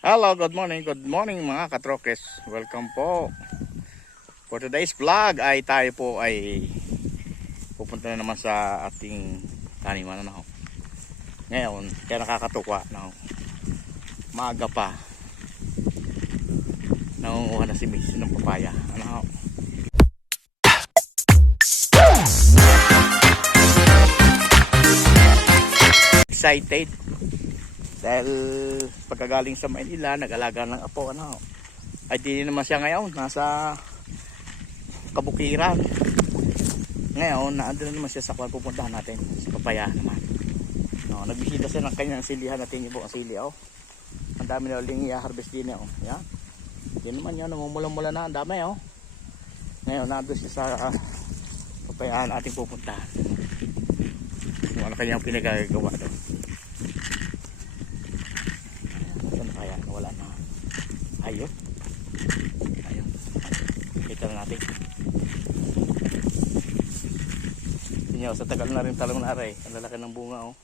Hello, good morning mga katrokes. Welcome po. For today's vlog ay tayo po ay pupunta na naman sa ating taniman na ho. Ngayon, kaya nakakatuwa na ho. Maaga pa. Nangunguha na si Miss ng papaya. Ano ho? Excited. Dahil pagkagaling sa Maynila, nag-alaga ng apo, ano, ay di naman siya ngayon, nasa Kabukiran. Ngayon, naandun naman siya sa kwan, pupuntahan natin, sa Papaya naman. No, nagbisita siya ng kanyang silihan natin yung buong sili, oh. Ang dami na uling i-harvest din, oh. Yan. Yan naman yun, namumula-mula na, ang dami, oh. Ngayon, naandun siya sa Papayaan ating pupuntahan. Kung ano kanyang pinagagawa doon. Ayun. Ayun. Kita na natin. Inyo, sa tagal na rin talong na aray. Ang lalaki ng bunga, oh.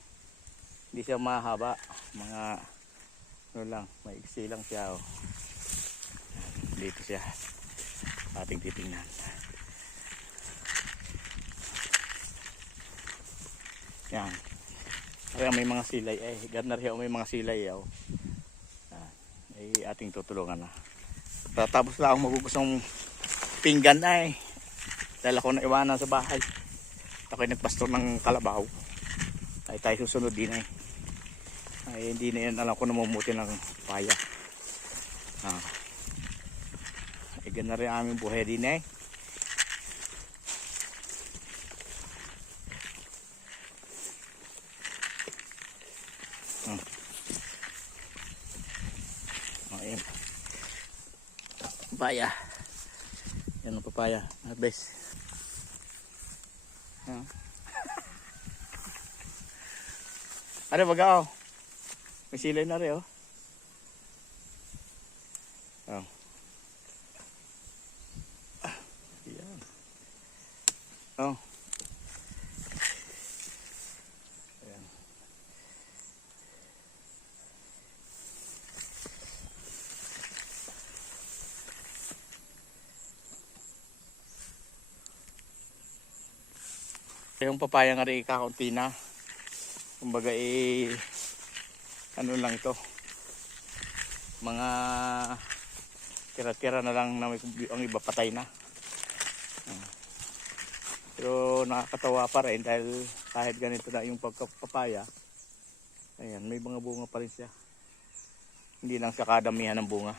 Hindi siya mahaba. Mga ano lang, maiksi lang siya, oh. Dito siya. Ating titingnan. Yan. Kaya may mga silay, gandar siya, may mga silay, oh. Ay ating tutulungan na. Tapos lang akong magugusong pinggan ay. Dahil ako na iwanan sa bahay. Ako ay nagpastor ng kalabaw. Ay tayo susunod din ay. Ay hindi na yan alam ko namumuti ng paya. Ay ganda rin aming buhay din ay. Ayan. Papaya. Yan ang papaya. Harvest. Are baga, oh. May silay na rin, oh. Oh. Yan. Oh. Ayan. Yung papaya nga rin kakaunti na. Kumbaga ano lang ito. Mga tira-tira na lang na ang iba patay na. Pero nakakatawa pa rin dahil kahit ganito na yung pagkapapaya. Ayan, may mga bunga pa rin siya. Hindi lang sa kadamihan ng bunga.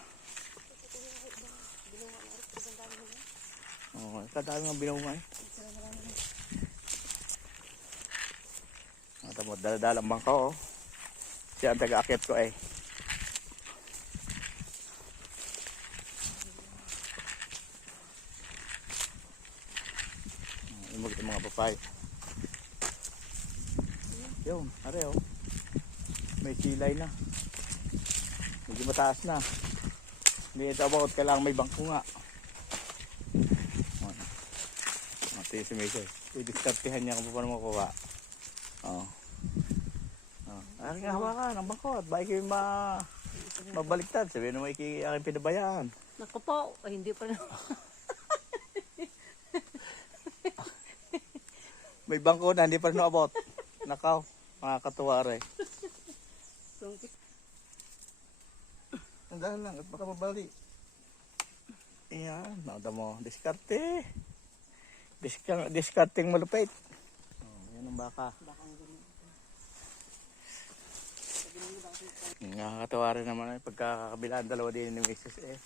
Oh, kadami ng binunga eh. Tamo, dala-dala ang bangka, oh. Siya ang taga-akit ko eh. Imog itong mga papay. Yun, are oh. May silay na. Medyo mataas na. Hindi ito about, kailangan may bangko nga. Ito yung sumisoy. I-discartihan niya kung paano makuha. Oh. Aking hawakan ang bangkot. Bakit kayo mabaliktad? Sabihin naman aking pinabayaan. Naku po, hindi pa na. May bangko na, hindi pa rin naabot. Nakaw, makakatuwa rin. Tandaan lang, at baka mabali. Ayan, nakita mo, diskarte. Diskarting malupit. Oh, yan ang baka. Nakakatawa rin naman pagkakabilaan dalawa din ni Mrs. eh.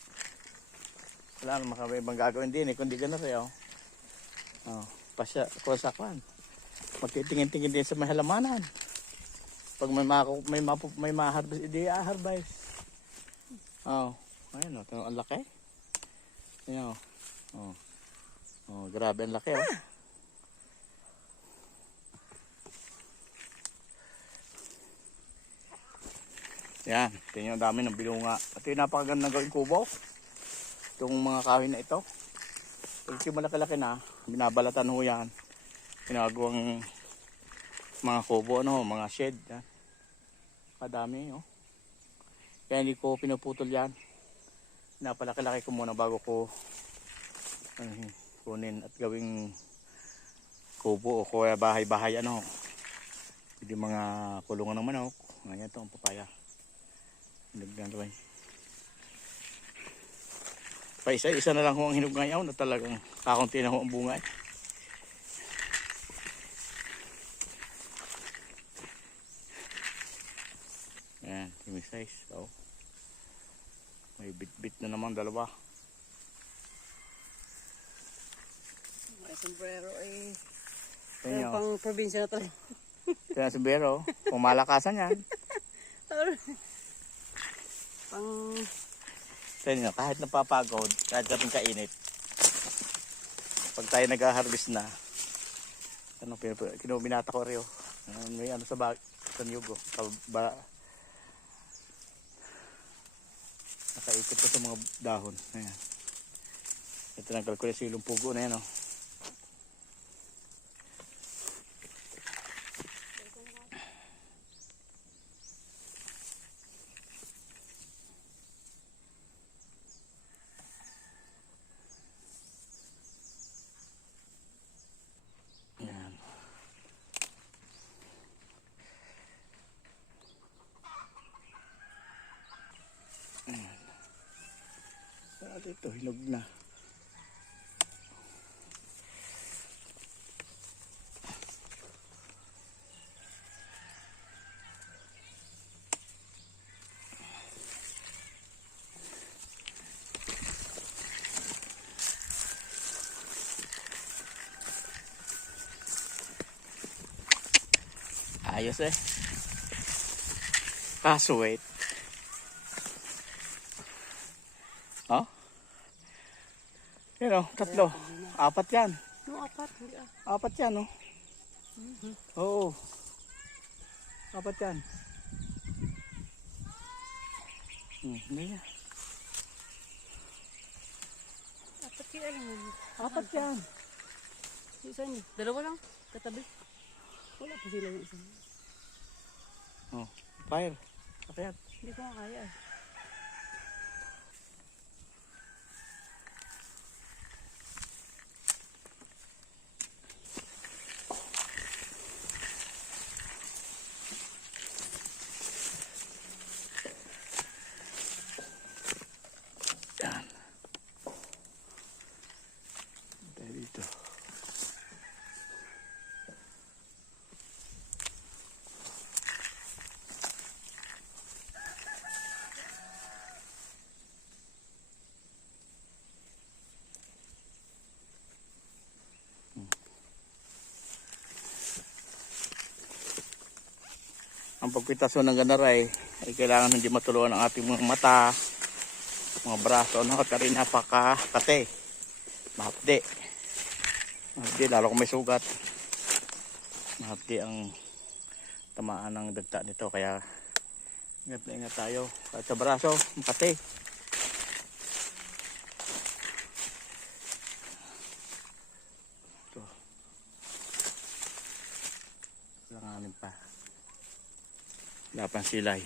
Wala naman kami ibang gagawin din eh, kundi gano'n rin oh. Oh, pasya, kusakwan. Magtitingin-tingin din sa may halamanan. Pag may ma-harvest, hindi i-harvest. Oh, ayun oh, ang laki. Ayun oh. Oh, grabe ang laki oh. Yan, tingnan yung dami ng bilunga. At yung napakaganda gawing kubo. Itong mga kahoy na ito. Pag yung malaki-laki na, binabalatan ho yan. Ginagawang mga kubo, ano, mga shed. Yan. Kadami, oh. Kaya hindi ko pinuputol yan. Napalaki-laki ko muna bago ko kunin at gawing kubo o kaya bahay-bahay ano. Hindi mga kulungan ng manok. Ngayon ito ang papaya. Nagdangaway. Pa isa-isa na lang ho ang hinog ngayon na talagang kakunti na ho ang bunga. Ayan, yung size. So, may bit-bit na naman dalawa. May sombrero ay Yan pang probinsya na talaga. Kaya sombrero, pumalakasan yan. Pang Kaya kahit napapagod, kahit kaping kainit, pag tayo nag-harvest na, ano, binata ko rin, may ano sa bag, sa niyugo, nakaikot ko sa mga dahon. Ayan. Ito nagkal ko yung silong pugo na yan, oh. Ayan. Ayan. Ito, hinog na. Ayos eh. Kaso wait. Oh? Yan oh, tatlo. Apat yan. no, apat. Hindi ah. Apat yan oh. Oo. Apat yan. Hindi yan. Apat kaya lang. Apat yan. Isa niyo. Dalawa lang. Katabi. Wala pa sila yung isa. Oh, fire. Akyat. Hindi ko makaya. Yan. Tayo dito. Ang pagpitasyon ng ganaray ay kailangan hindi matuluan ang ating mga mata, mga braso, at rin napakakate. Mahapdi. Mahapdi, lalo kung may sugat. Mahapdi ang tamaan ng dagta nito. Kaya ingat na ingat tayo. Kahit sa braso, makate. Ito. Langanin pa. Lapan silay.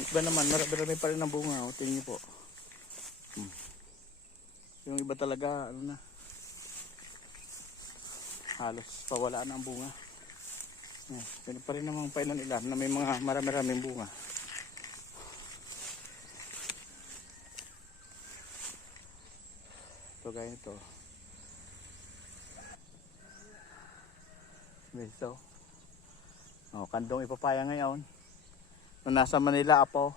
Iba naman, marami pa rin ang bunga. O, tingin niyo po. Yung iba talaga, ano na, halos pawala na ang bunga. Pero pa rin naman pailan nila na may mga marami-raming bunga. Ito gaya ito. Beso. Oh, kandong ipapaya ngayon. Nung nasa Manila ako,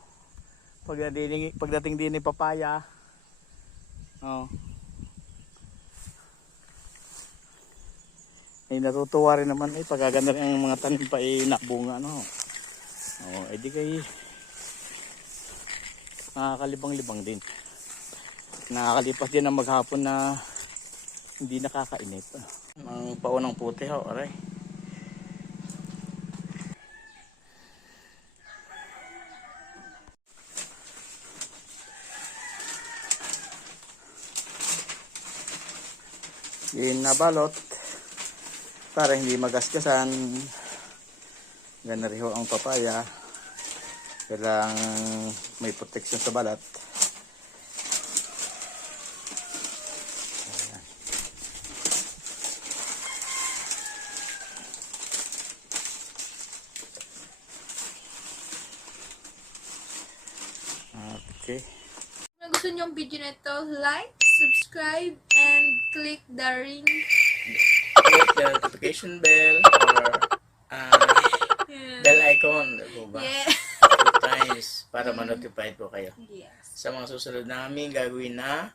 pagdating din ni papaya, oh, ay natutuwa rin naman eh, pagkaganda rin ang mga tanim pa eh, nakbunga, no? Oh, edi kay nakakalibang-libang din. Nakakalipas din ang maghapon na hindi nakakainip. Ang paunang puti ho, aray. Ginabalot para hindi magasgasan. Gana rin ho ang papaya. Kailangang may protection sa balat. Okay. Kung gusto niyo ang video na ito, like, subscribe, and click the ring. Click the notification bell or bell icon. Diba ba? Yeah. 2 times para ma-notify po kayo Yes. sa mga susunod namin gagawin na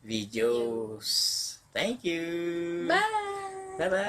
videos. Thank you! Bye! Bye-bye!